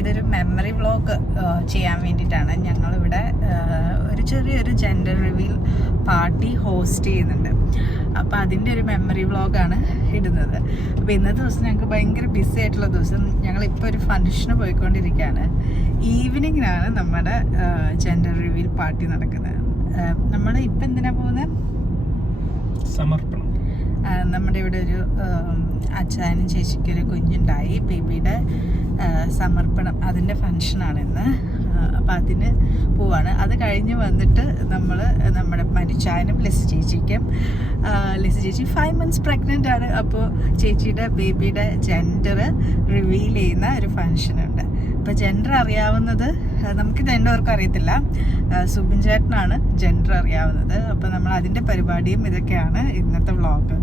ഇതൊരു memory vlog ചെയ്യാൻ വേണ്ടിയിട്ടാണ്. ഞങ്ങളിവിടെ ഒരു ചെറിയൊരു ജെൻഡർ റിവീൽ പാർട്ടി ഹോസ്റ്റ് ചെയ്യുന്നുണ്ട്. അപ്പോൾ അതിൻ്റെ ഒരു മെമ്മറി വ്ളോഗാണ് ഇടുന്നത്. അപ്പോൾ ഇന്നത്തെ ദിവസം ഞങ്ങൾക്ക് ഭയങ്കര ബിസി ആയിട്ടുള്ള ദിവസം. ഞങ്ങളിപ്പോൾ ഒരു ഫംഗ്ഷന് പോയിക്കൊണ്ടിരിക്കുകയാണ്. ഈവനിങ്ങിനാണ് നമ്മുടെ ജെൻഡർ റിവീൽ പാർട്ടി നടക്കുന്നത്. നമ്മൾ ഇപ്പം എന്തിനാണ് പോകുന്നത്? സമർപ്പണം. നമ്മുടെ ഇവിടെ ഒരു അച്ചായനും ചേച്ചിക്കൊരു കുഞ്ഞുണ്ടായി, ബേബിയുടെ സമർപ്പണം, അതിൻ്റെ ഫങ്ഷനാണ് ഇന്ന്. അപ്പം അതിന് പോവാണ്. അത് കഴിഞ്ഞ് വന്നിട്ട് നമ്മൾ നമ്മുടെ മരിച്ചായനും ലിസി ചേച്ചി 5 months പ്രഗ്നൻ്റ് ആണ്. അപ്പോൾ ചേച്ചിയുടെ ബേബിയുടെ ജെൻഡർ റിവീൽ ചെയ്യുന്ന ഒരു ഫങ്ഷനുണ്ട്. അപ്പോൾ ജെൻഡർ അറിയാവുന്നത് നമുക്ക് രണ്ടുപേർക്കും അറിയത്തില്ല. സുബിൻ ചേട്ടനാണ് ജെൻഡർ അറിയാവുന്നത്. അപ്പോൾ നമ്മൾ അതിൻ്റെ പരിപാടിയും ഇതൊക്കെയാണ് ഇന്നത്തെ വ്ളോഗ്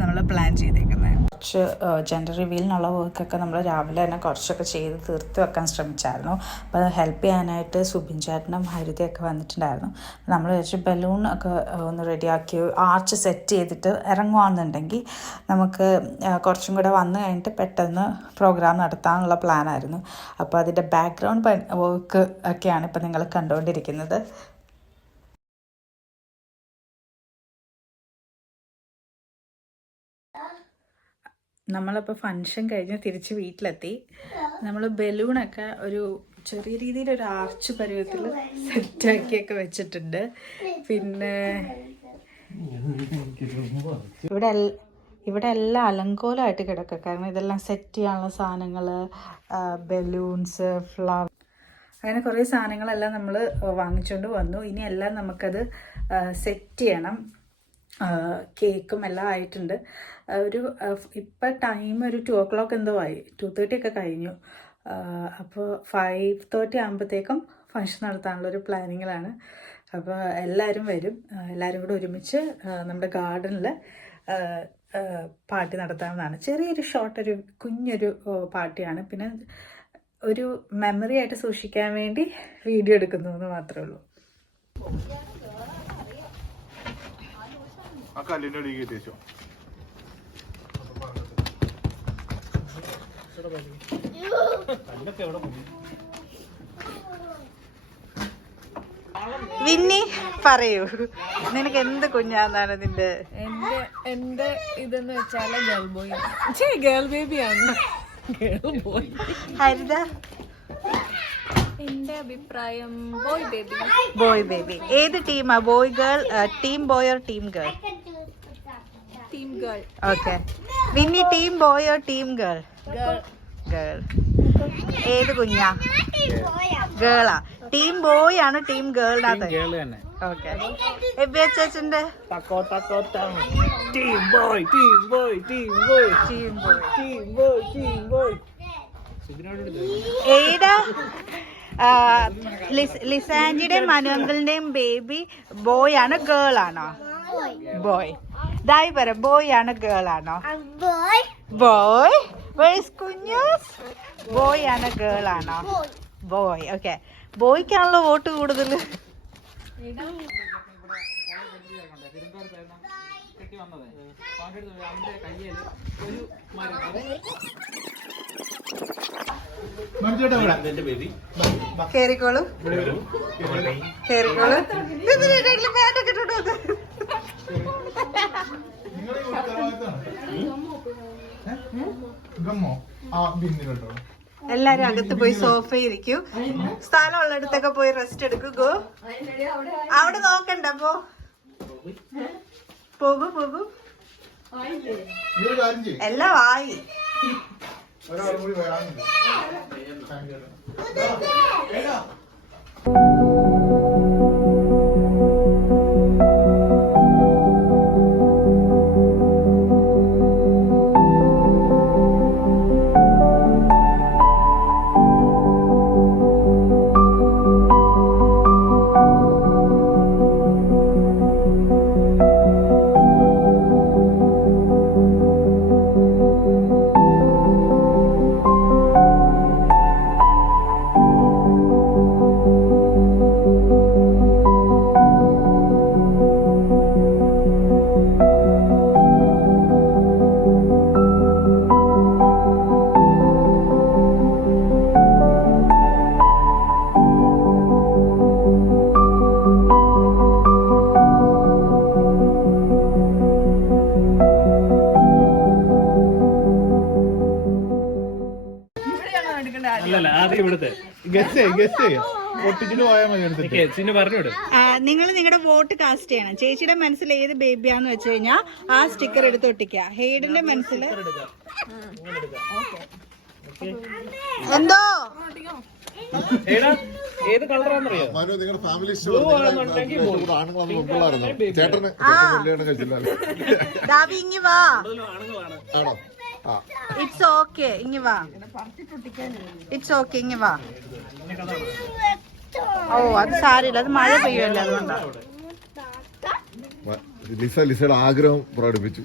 നമ്മൾ പ്ലാൻ ചെയ്തേക്കുന്നത്. കുറച്ച് ജെൻഡർ റിവീലിനുള്ള വർക്കൊക്കെ നമ്മൾ രാവിലെ തന്നെ കുറച്ചൊക്കെ ചെയ്ത് തീർത്ത് വെക്കാൻ ശ്രമിച്ചായിരുന്നു. അപ്പോൾ അത് ഹെൽപ്പ് ചെയ്യാനായിട്ട് സുബിൻ ചേട്ടനും ഹരിതയൊക്കെ വന്നിട്ടുണ്ടായിരുന്നു. നമ്മൾ വെച്ച് ബലൂൺ ഒക്കെ ഒന്ന് റെഡിയാക്കി ആർച്ച് സെറ്റ് ചെയ്തിട്ട് ഇറങ്ങുകയാണെന്നുണ്ടെങ്കിൽ നമുക്ക് കുറച്ചും കൂടെ വന്നു കഴിഞ്ഞിട്ട് പെട്ടെന്ന് പ്രോഗ്രാം നടത്താനുള്ള പ്ലാനായിരുന്നു. അപ്പോൾ അതിൻ്റെ ബാക്ക്ഗ്രൗണ്ട് വർക്ക് ഒക്കെയാണ് ഇപ്പോൾ നിങ്ങൾ കണ്ടുകൊണ്ടിരിക്കുന്നത്. നമ്മളപ്പോൾ ഫങ്ഷൻ കഴിഞ്ഞ് തിരിച്ച് വീട്ടിലെത്തി. നമ്മൾ ബലൂണൊക്കെ ഒരു ചെറിയ രീതിയിലൊരു ആർച്ച് പരുവത്തിൽ സെറ്റാക്കിയൊക്കെ വെച്ചിട്ടുണ്ട്. പിന്നെ ഇവിടെ എല്ലാം അലങ്കോലമായിട്ട് കിടക്കുക. കാരണം ഇതെല്ലാം സെറ്റ് ചെയ്യാനുള്ള സാധനങ്ങൾ, ബലൂൺസ്, ഫ്ലവർ, അങ്ങനെ കുറേ സാധനങ്ങളെല്ലാം നമ്മൾ വാങ്ങിച്ചുകൊണ്ട് വന്നു. ഇനി എല്ലാം നമുക്കത് സെറ്റ് ചെയ്യണം. കേക്കും എല്ലാം ആയിട്ടുണ്ട്. ഇപ്പം ടൈം ഒരു 2 o'clock എന്തോ ആയി, 2:30 ഒക്കെ കഴിഞ്ഞു. അപ്പോൾ 5:30 ആകുമ്പോഴത്തേക്കും ഫങ്ഷൻ നടത്താനുള്ളൊരു പ്ലാനിങ്ങിലാണ്. അപ്പോൾ എല്ലാവരും വരും. എല്ലാവരും കൂടെ ഒരുമിച്ച് നമ്മുടെ ഗാർഡനിൽ പാർട്ടി നടത്താവുന്നതാണ്. ചെറിയൊരു ഒരു കുഞ്ഞൊരു പാർട്ടിയാണ്. പിന്നെ ഒരു മെമ്മറി ആയിട്ട് സൂക്ഷിക്കാൻ വേണ്ടി വീഡിയോ എടുക്കുന്നു എന്ന് മാത്രമേ ഉള്ളൂ. വിന്നി പറയൂ, നിനക്ക് എന്ത് കുഞ്ഞാന്നാണ് നിന്റെ? എന്റെ ഇതെന്ന് വെച്ചാല് ഗേൾ ബേബിയാണ്. ഹരിത? എന്റെ അഭിപ്രായം ബോയ് ബേബി. ഏത് ടീമാ? Boy girl, team boy or team girl? Team girl. Okay. Vinny team boy or team girl? Girl. ഏത് കുഞ്ഞാ? ഗേളാ. ടീം ബോയ് ആണ് ടീം ഗേളിനകത്ത്? ഓക്കെ. ചേച്ചന്റെ ഏതാ? ലിസാൻജിയുടെയും മനു അങ്കിളിന്റെയും ബേബി ബോയ് ആണ് ഗേൾ ആണോ? ബോയ്. ദായി പറ, ബോയ് ആണ് ഗേൾ ആണോ? ബോയ്. കുഞ്ഞൂസ് ബോയ് ആണ് ഗേൾ ആണോ? ബോയ്. ഓക്കെ. ബോയ്ക്കാണല്ലോ വോട്ട് കൂടുതൽ. കേറിക്കോളൂ, കേറിക്കോളൂ. പാൻറ്റൊക്കെ ഇട്ടോണ്ട് എല്ലാരും അകത്ത് പോയി സോഫയിൽ ഇരിക്കൂ. സ്ഥലമുള്ളിടത്തൊക്കെ പോയി റെസ്റ്റ് എടുക്കൂ. അവിടെ നോക്കണ്ട. പോകു. എല്ലാം ആയി. ഒട്ടിച്ചിട്ട് പോയാൽ മതി എടുത്തിട്ട് പറഞ്ഞോട്. നിങ്ങൾ നിങ്ങളുടെ വോട്ട് കാസ്റ്റ് ചെയ്യണം. ചേച്ചിയുടെ മനസ്സിൽ ഏത് ബേബിയാന്ന് വെച്ച് കഴിഞ്ഞാൽ ആ സ്റ്റിക്കർ എടുത്ത് ഒട്ടിക്കുക. ഹെയ്ഡിന്റെ മനസ്സിൽ എന്തോ ഏത് കളറാന്നറിയോ? നിങ്ങളുടെ ഫാമിലി ആണുങ്ങളാണ് ചേട്ടന് ദാവി ഇങ്ങി വാ. ആണോ? ഇറ്റ്സ് ഓക്കെ, ഇങ്ങി വാ. ഇറ്റ്സ് ഓക്കെ, ഇങ്ങി വാ. ഓ അത് സാരില്ല, അത് മഴ പെയ്യുമല്ലോ അതുകൊണ്ടാ. ലിസയുടെ ആഗ്രഹം പ്രകടിപ്പിച്ചു.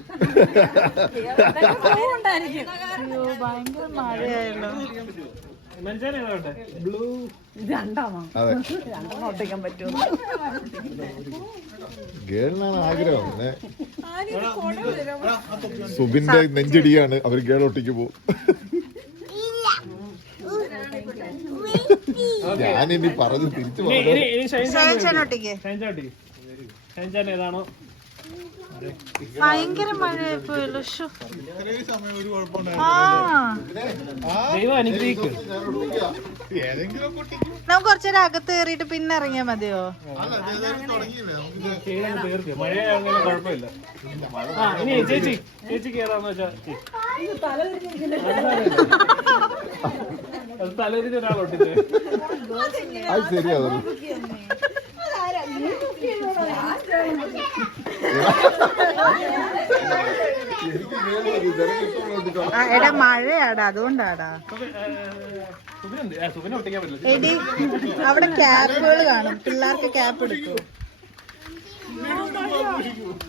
ഭയങ്കര മഴയായല്ലോ. ഗേളിനാണ് ആഗ്രഹം. സുബിന്റെ നെഞ്ചടിയാണ് അവർ ഗേൾ ഒട്ടിക്ക് പോകും. ഞാനിനി പറഞ്ഞു തിരിച്ചു ഏതാണോ ഭയങ്കര മഴയായിപ്പോയല്ലോ. നമുക്ക് കുറച്ചേരം അകത്ത് കയറിയിട്ട് പിന്നെ ഇറങ്ങിയാ മതിയോ? കുഴപ്പമില്ല. ചേച്ചി ചേച്ചി കേറാന്ന് വെച്ചാ തലതിരിഞ്ഞ ഒരാളൊട്ടില്ലേ? അത് ശരിയാ. എടാ മഴയാടാ, അതുകൊണ്ടാടാ. എടി അവിടെ ക്യാപ്പുകൾ കാണും, പിള്ളേർക്ക് ക്യാപ്പ് എടുക്കും.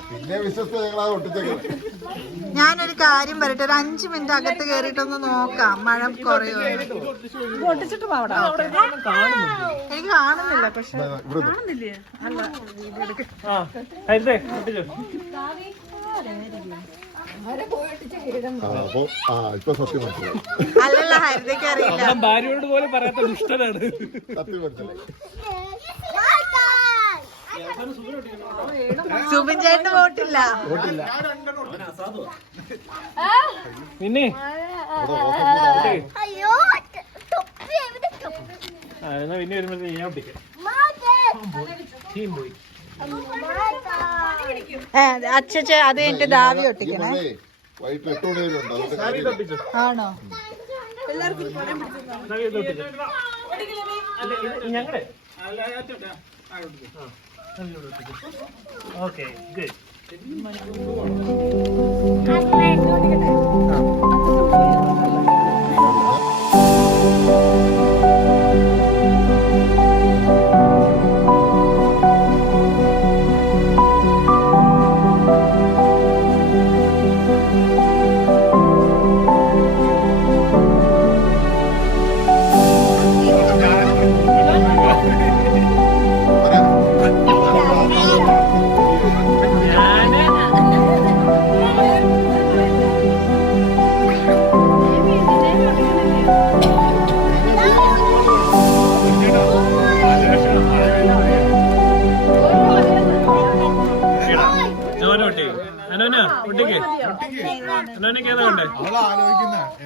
പിന്നെ വിശ്വസിച്ച് ഞങ്ങൾ ഒട്ടിച്ചേക്കാം. ഞാനൊരു കാര്യം പറയട്ടെ, ഒരു 5 മിനിറ്റ് അകത്ത് കയറിയിട്ടൊന്ന് നോക്കാം മഴ കുറയോ. പൊട്ടിച്ചിട്ട് പോവടാ. എനിക്ക് കാണുന്നില്ല, പക്ഷെ കാണുന്നില്ലേ? ഇപ്പൊ സത്യം മനസ്സിലായി. അല്ലല്ല, ഹരിതയ്ക്ക് അറിയില്ല. ഭാര്യയോട് പോലും പറയാത്ത ദുഷ്ടനാണ്. സത്യം മനസ്സിലായി. സുബിൻ ചേട്ടന് വോട്ടില്ല. പിന്നെ പിന്നെ വരുമ്പോ ഞാൻ ഒട്ടിക്കാം. അച്ഛ അത് കഴിഞ്ഞിട്ട് ദാവി ഒട്ടിക്കണേ. വൈകിട്ട് 8 മണി വരെ ഉണ്ട്. ആണോ? ഞങ്ങളെ ഓക്കെ ഗുഡ്.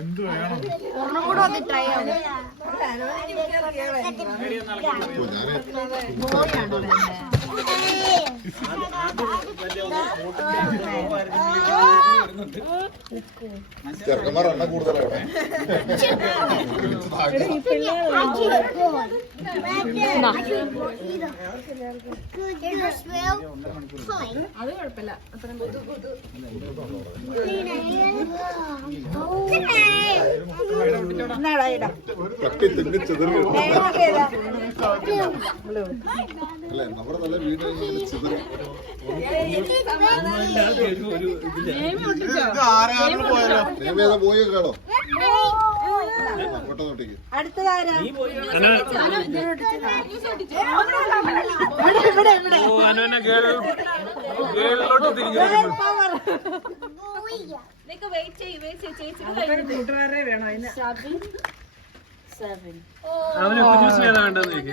എന്ത് വേണം ചെറുക്കന്മാർ എണ്ണ കൂടുതലാണ്. അത് കുഴപ്പമില്ല. കട്ടി തിന്നി ചെതറി. അല്ലെ നമ്മുടെ നല്ല വീട് ചെതറി. പോയോ കേളോ കോട്ടോട്ടിക്ക് അടുത്തതാരാ?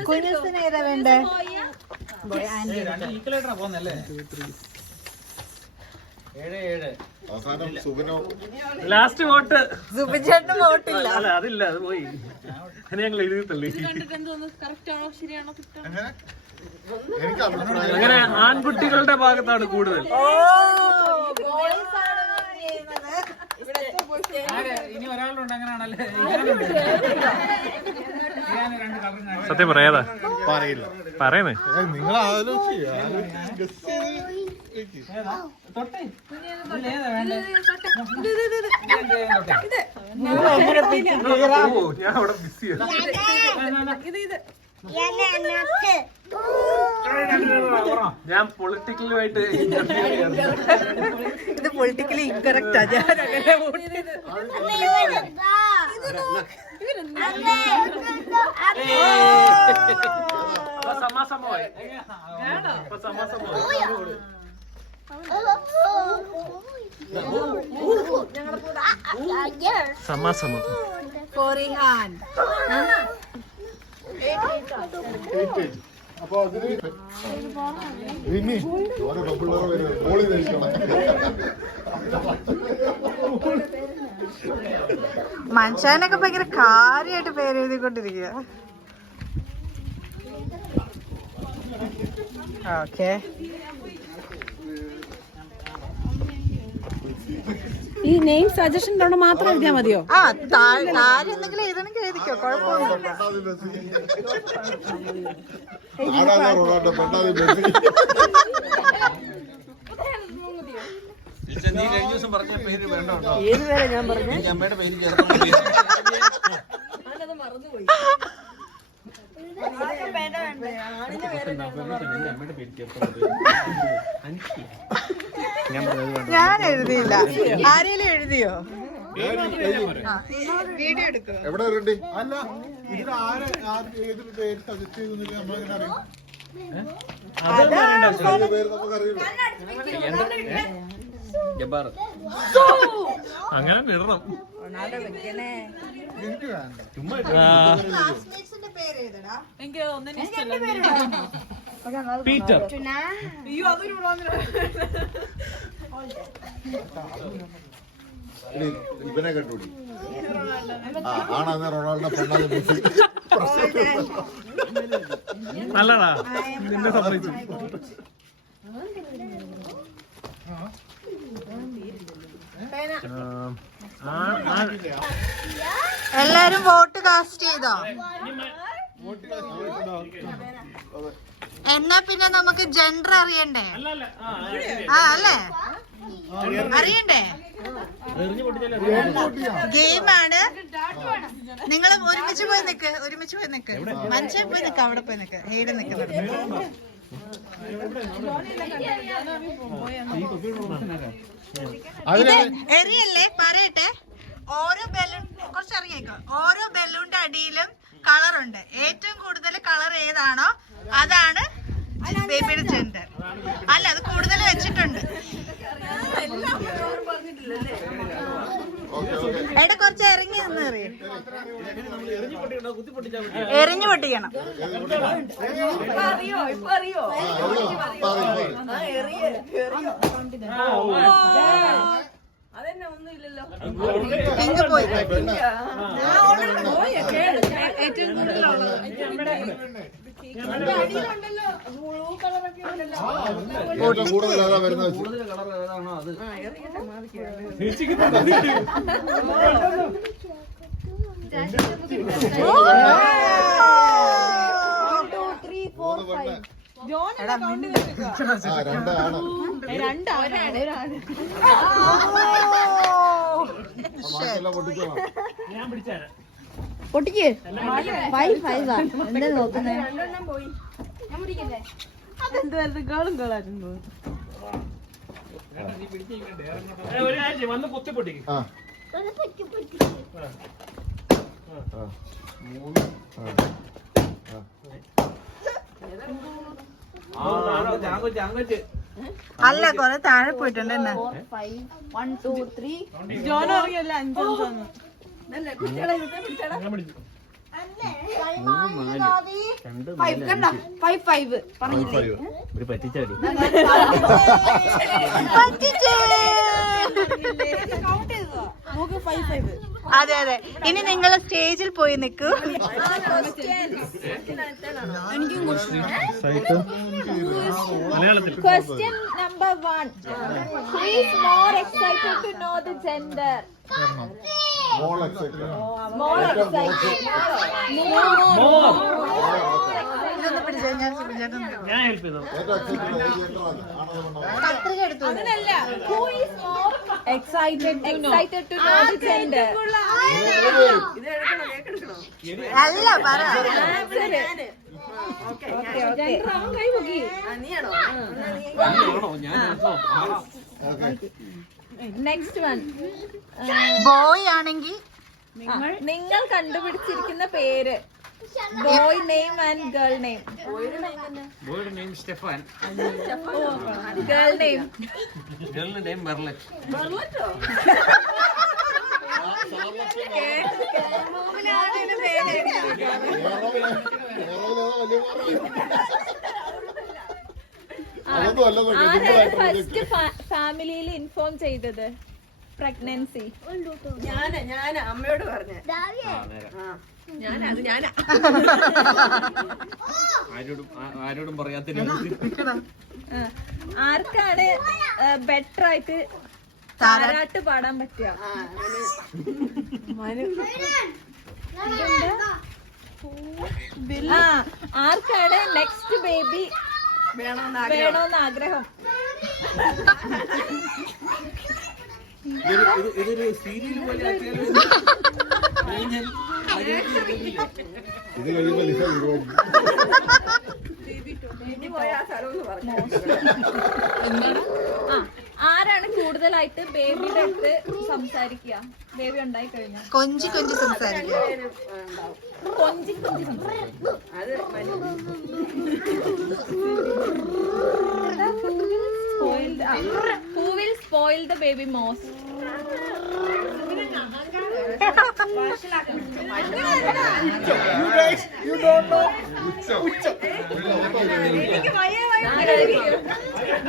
കുഞ്ഞുസിന് ഏതാ വേണ്ടേ? അവസാനം സുബിനോ ലാസ്റ്റ് വോട്ട് സുബിൻ ചേട്ടന് വോട്ടില്ല. അതില്ല, അത് പോയി. അങ്ങനെ ഞങ്ങൾ എഴുതി തള്ളി. എനിക്ക് അഭിപ്രായം അങ്ങനെ ആൺകുട്ടികളുടെ ഭാഗത്താണ് കൂടുതൽ. ഇനി ഒരാളുണ്ട് അങ്ങനെയാണല്ലേ. സത്യം പറയാതാ പറയില്ല. പറയുന്നേ. നിങ്ങൾ ആലോചിച്ച് ഞാൻ അവിടെ ബിസിയാണ്. ഞാൻ പൊളിറ്റിക്കലുമായിട്ട് ഇത് പൊളിറ്റിക്കലി ഇൻകറക്റ്റാ. ഞാൻ അങ്ങനെ സമാസമമായി. സമാസമം. അപ്പൊ അതിന് പിന്നെ ഓരോ ഡബിൾ വരും ബോളി കഴിക്കണം. മനുഷ്യനൊക്കെ ഭയങ്കര കാര്യമായിട്ട് പേരെഴുതിക്കൊണ്ടിരിക്കുക. ഓക്കെ, ഈ നെയിം സജഷൻ ഉണ്ടോ മാത്രം എഴുതിയാ മതിയോ? ആ താഴെ എന്തെങ്കിലും എഴുതണമെങ്കിൽ എഴുതിക്കോ, കുഴപ്പമൊന്നുമില്ല. ആടാതെ റൊണാൾഡോ, പെണ്ണാതെ മെസ്സി. നീ കഴിഞ്ഞ ദിവസം പറഞ്ഞ പേര് വേണ്ട. ഏത് പേരാ ഞാൻ പറഞ്ഞു? അമ്മയുടെ പേര് ചേർത്താൽ ഞാൻ എഴുതിയില്ല. ആരെങ്കിലും എഴുതിയോ? വീഡിയോ എടുക്കോ? എവിടെ റെഡി? അല്ല, ഇതിൽ ആര് ഏത് പേര് സജസ്റ്റ് ചെയ്തെന്നില്ല നമ്മളെങ്ങനെ അറിയും? പേര് നമുക്കറിയില്ല. അങ്ങനെ ഇടണം. എനിക്ക് വേണ്ട. ക്ലാസ്മേറ്റ്സിന്റെ പേര് എഴുതടാ. പീറ്റർ. എടി, ഇവനെ കണ്ടുപിടി. ആണാന്ന് റൊണാൾഡോ, പെണ്ണാതെ മെസ്സി. നല്ലതാ, നിന്നെ സമ്മതിച്ചു. എല്ലാരും വോട്ട് കാസ്റ്റ് ചെയ്തോ? എന്നാ പിന്നെ നമുക്ക് ജെൻഡർ അറിയണ്ടേ? ആ അല്ലേ, അറിയണ്ടേ? ഗെയിമാണ്. നിങ്ങൾ ഒരുമിച്ച് പോയി നിക്ക്. മനുഷ്യൻ പോയി നിക്ക്, അവിടെ പോയി നിക്ക്, ഹെയ്ഡ് നിക്കുന്നത്. എറിയല്ലേ, പറയട്ടെ. ഓരോ ബലൂൺ കുറച്ചറിയേക്കോ. ഓരോ ബലൂണിന്റെ അടിയിലും കളറുണ്ട്. ഏറ്റവും കൂടുതൽ കളർ ഏതാണോ അതാണ് ബേബിയുടെ ജെൻഡർ. അല്ല, അത് കൂടുതൽ വെച്ചിട്ടുണ്ട്. എടാ, കുറച്ച് ഇറങ്ങി നിന്ന് എറിയും. എറിഞ്ഞു പൊട്ടിക്കണം. എങ്ക പോയി? കൂടുതൽ അതാ വരുന്നത്. പൊട്ടിക്ക് 5 എന്താ നോക്കുന്നേ? വന്ന് കുത്തി പൊട്ടിക്കും. അല്ല, കൊറേ താഴെ പോയിട്ടുണ്ട്. എന്നാ 1 2 3 ജോൺ അറിയല്ല 5 പറഞ്ഞില്ലേ? ഒരു പറ്റിച്ചാടി. കൗണ്ട് ചെയ്തോ? നോക്ക് 5 അതെ അതെ, ഇനി നിങ്ങൾ സ്റ്റേജിൽ പോയി നിൽക്കൂ. മലയാളത്തിൽ Question number 1. Who is more excited to know the gender? മോൾ എക്സൈറ്റഡ് More excited. ഇതൊന്ന് പിടിച്ചേ, ഞാൻ ഹെൽപ്പ് ചെയ്തോ. അങ്ങനല്ല. Who is more excited to know the gender? അല്ല പറ. Next one. ബോയ് ആണെങ്കിൽ നിങ്ങൾ കണ്ടുപിടിച്ചിരിക്കുന്ന പേര്. Boy name and girl name. ബോയുടെ നെയിം സ്റ്റെഫാൻ, ഗേൾ നെയിം. ഗേളിന്റെ നെയിം മെർലറ്റ്. ആരാണ് ഫസ്റ്റ് ഫാമിലിയിൽ ഇൻഫോം ചെയ്തത് പ്രഗ്നൻസി? ഞാന് അമ്മയോട് പറഞ്ഞു. ആരോടും പറയാത്ത ആർക്കാണ് ബെറ്റർ ആയിട്ട് താരാട്ട് പാടാൻ പറ്റുക? ആർക്കാണ് നെക്സ്റ്റ് ബേബി വേണോന്ന് ആഗ്രഹം? ഇതൊരു സീരിയൽ പോലെ ഇത് കഴിയുമ്പോ ലിസ ആരാണ് കൂടുതലായിട്ട് ബേബിയുടെ അടുത്ത് സംസാരിക്കുക? ബേബി ഉണ്ടായി കഴിഞ്ഞാൽ കൊഞ്ചി കൊഞ്ചി സംസാരിക്കുക. കൊഞ്ചി കൊഞ്ചി സംസാരിക്കുക. Who will spoil the baby most?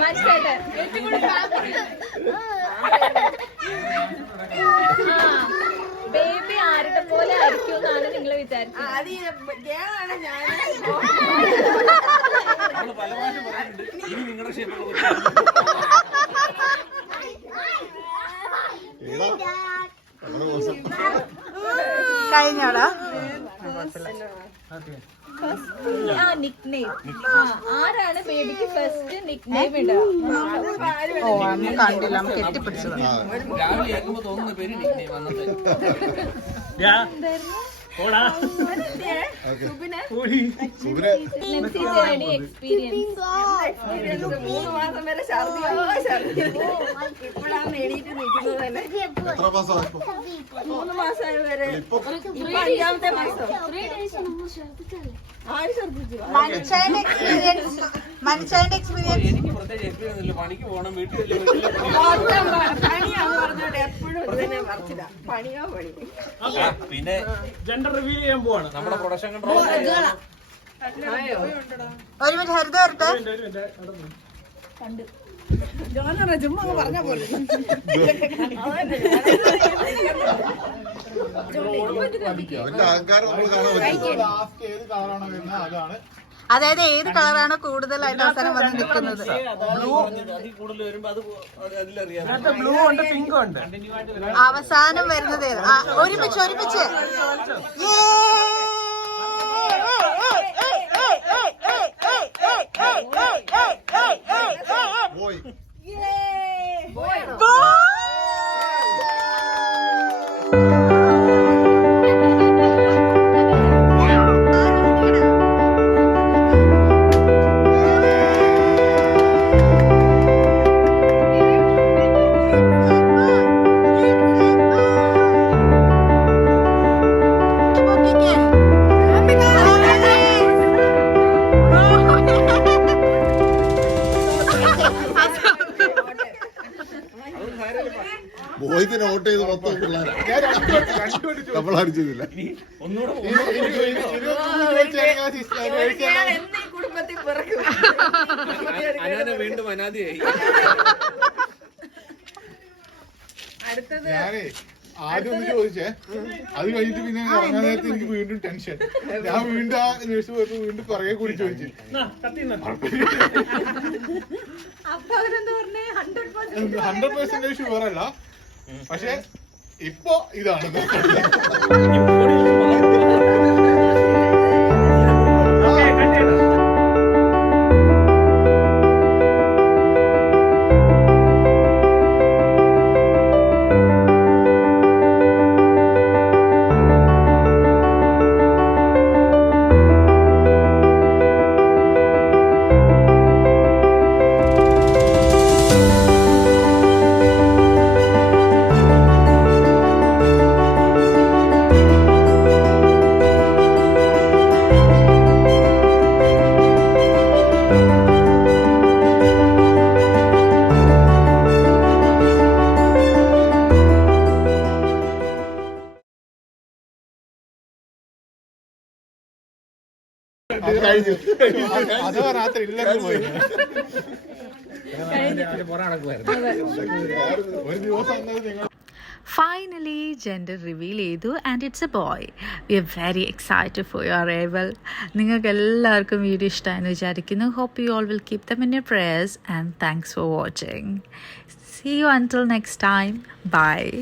മനസ്സിലായിട്ട് ബേബി ആരുടെ പോലെ ആയിരിക്കും എന്നാണ് നിങ്ങൾ വിചാരിച്ചത്? പല പ്രാവശ്യം പറഞ്ഞിട്ടുണ്ട്. ഇനി നിങ്ങളുടെ ഷേപ്പ് കഴിഞ്ഞോടാ. നിക്നെയിം. ആരാണ് ബേബിക്ക് ഫസ്റ്റ് നിക്നെയിം ഇടുക? ഓ, അന്ന് കണ്ടില്ല, നമുക്ക് കെട്ടിപ്പിടിച്ചത്. രാവിലെ കേൾക്കുമ്പോ തോന്നുന്ന പേര് നിക്നെയിം വന്നത്. എക്സ്പീരിയൻസ് 3 മാസം വരെ ഇപ്പോഴാണ് എണീറ്റ് നിൽക്കുന്നത് തന്നെ. 3 മാസം വരെ. ഇപ്പൊ 5ാമത്തെ മാസം. ആര് ശ്രദ്ധിച്ചു? മനുഷ്യന്റെ എക്സ്പീരിയൻസ്. എനിക്ക് പ്രത്യേകിച്ച് എക്സ്പീരിയൻസ് ഇല്ല. പണിക്ക് പോകണം, വീട്ടിൽ പണിയാന്ന് പറഞ്ഞോണ്ട് എപ്പോഴും ഇതിനെ മറിച്ചില്ല. പണിയോ പണി. പിന്നെ ജെൻഡർ റിവീൽ ചെയ്യാൻ പോവാണ്. നമ്മുടെ പ്രൊഡക്ഷൻ കൺട്രോൾ ഒരു മിനിറ്റ്, ഹരിത വരട്ടെ. ചുമ്മാ പറഞ്ഞ പോലെ. അവന്റെ അഹങ്കാരം നമ്മൾ കാണാൻ പറ്റും. ലാസ്റ്റ് ഏത് കളറാണോ വരുന്നത് അതാണ്. അതായത് ഏത് കളറാണ് കൂടുതലായിട്ട് അവസാനം വന്ന് നിൽക്കുന്നത്? അതിൽ കൂടുതൽ വരുമ്പോ അത് അതിലറിയാം. ബ്ലൂ ഉണ്ട്, പിങ്ക് ഉണ്ട്. അവസാനം വരുന്നത് ഏത്? ഒരുമിച്ച് പോയി. ബോയ്ക്ക് നോട്ട് ചെയ്ത് മൊത്തം പിള്ളേരാ. നമ്മൾ അടിച്ചില്ല. കുടുംബത്തിൽ പിറക്കും. വീണ്ടും അനാദിയായി. അടുത്തത് ഞാനേ ആദ്യം ഒന്ന് ചോദിച്ചേ, അത് കഴിഞ്ഞിട്ട് പിന്നെ ഇറങ്ങാൻ നേരത്തെ എനിക്ക് വീണ്ടും ടെൻഷൻ. ഞാൻ വീണ്ടും ആ നേഴ്സ് പോയപ്പോ വീണ്ടും പുറകെ കൂടി ചോദിച്ചു. 100% ഷുവർ അല്ല, പക്ഷെ ഇപ്പൊ ഇതാണ്. അത് പറഞ്ഞാൽ ഇല്ലെന്ന് പോയി. ഒരു ദിവസം നിങ്ങൾ Finally, gender reveal ചെയ്തു and it's a boy. We are very excited for your arrival. നിങ്ങൾക്ക് എല്ലാവർക്കും വീഡിയോ ഇഷ്ടമായെന്ന് വിചാരിക്കുന്നു. Hope you all will keep them in your prayers and thanks for watching. See you until next time. Bye.